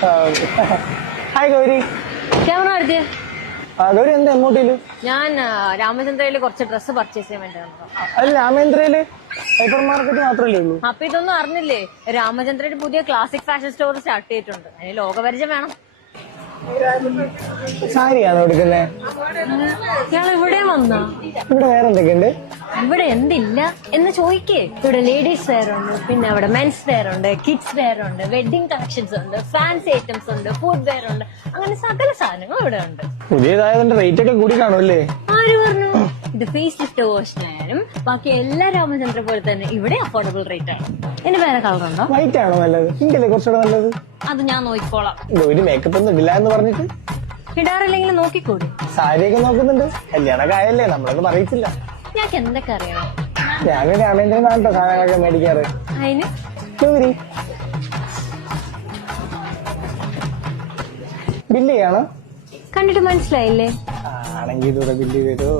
Hi Gauri. Camera എടുത്തേ. ഗൗരി എന്താ എമൗണ്ടില്? ഞാൻ രാമചന്ദ്രയില് കുറച്ച് ഡ്രസ്സ് പർച്ചേസ് ചെയ്യാൻ വേണ്ടി വന്നതാ. അല്ല രാമേന്ദ്രയില് ഹൈപ്പർ മാർക്കറ്റ് മാത്രമല്ലേ ഉള്ളൂ? അപ്പൊ ഇതൊന്നും അറിഞ്ഞില്ലേ? രാമചന്ദ്രയുടെ പുതിയ ക്ലാസിക് ഫാഷൻ സ്റ്റോർ സ്റ്റാർട്ട് ചെയ്തിട്ടുണ്ട്. അതിന് ലോകപരിചയം വേണം. സാരിയാണോ എടുക്കുന്നേ? ഇയാൾ ഇവിടെ വന്നാ? ഇവിടെ വേറെ എന്തൊക്കെയുണ്ട്? ഇവിടെ എന്തില്ല എന്ന് ചോദിക്കേ. ഇവിടെ ലേഡീസ് വെയർ ഉണ്ട്, പിന്നെ അവിടെ മെൻസ് വെയർ ഉണ്ട്, കിഡ്സ് വെയർ ഉണ്ട്, വെഡിങ് കളക്ഷൻസ് ഉണ്ട്, ഫാൻസി ഐറ്റംസ് ഉണ്ട്, ഫുഡ് വെയർ ഉണ്ട്, അങ്ങനെ സകല സാധനങ്ങൾ ഇവിടെ ഉണ്ട്. പുതിയതായതിന്റെ റേറ്റ് ഒക്കെ കൂടി കാണുമല്ലേ? ആര് പറഞ്ഞു? ഇത് ഫേസ് ലിഫ്റ്റ് വേർഷൻ ആയാലും ബാക്കി എല്ലാ രാമചന്ദ്ര പോലെ തന്നെ ഇവിടെ അഫോർഡബിൾ റേറ്റ് ആണ്. ഇനി വേറെ കളർ ഉണ്ടോ? വൈറ്റ് ആണോ നല്ലത്? പിങ്കല്ലേ കുറച്ചുകൂടെ നല്ലത്? അത് ഞാൻ നോക്കിക്കോളാം. ഗൗരി മേക്കപ്പ് ഒന്നും ഇല്ല എന്ന് പറഞ്ഞിട്ട് ഇടാറില്ലെങ്കിൽ നോക്കിക്കൂടി. സാരിയൊക്കെ നോക്കുന്നുണ്ട്. കല്യാണൊക്കെ ആയല്ലേ, നമ്മളൊന്നും അറിയിച്ചില്ല. ഞങ്ങൾക്ക് എന്തൊക്കെ അറിയണം? ഞാൻ രാമേന്ദ്രനാണോ സാധനങ്ങളൊക്കെ മേടിക്കാറ്. അതിന് ഗൗരി ബില്ല് ചെയ്യണോ? കണ്ടിട്ട് മനസ്സിലായില്ലേ? ആണെങ്കിൽ ഇതൂടെ ബില്ല് ചെയ്തോ.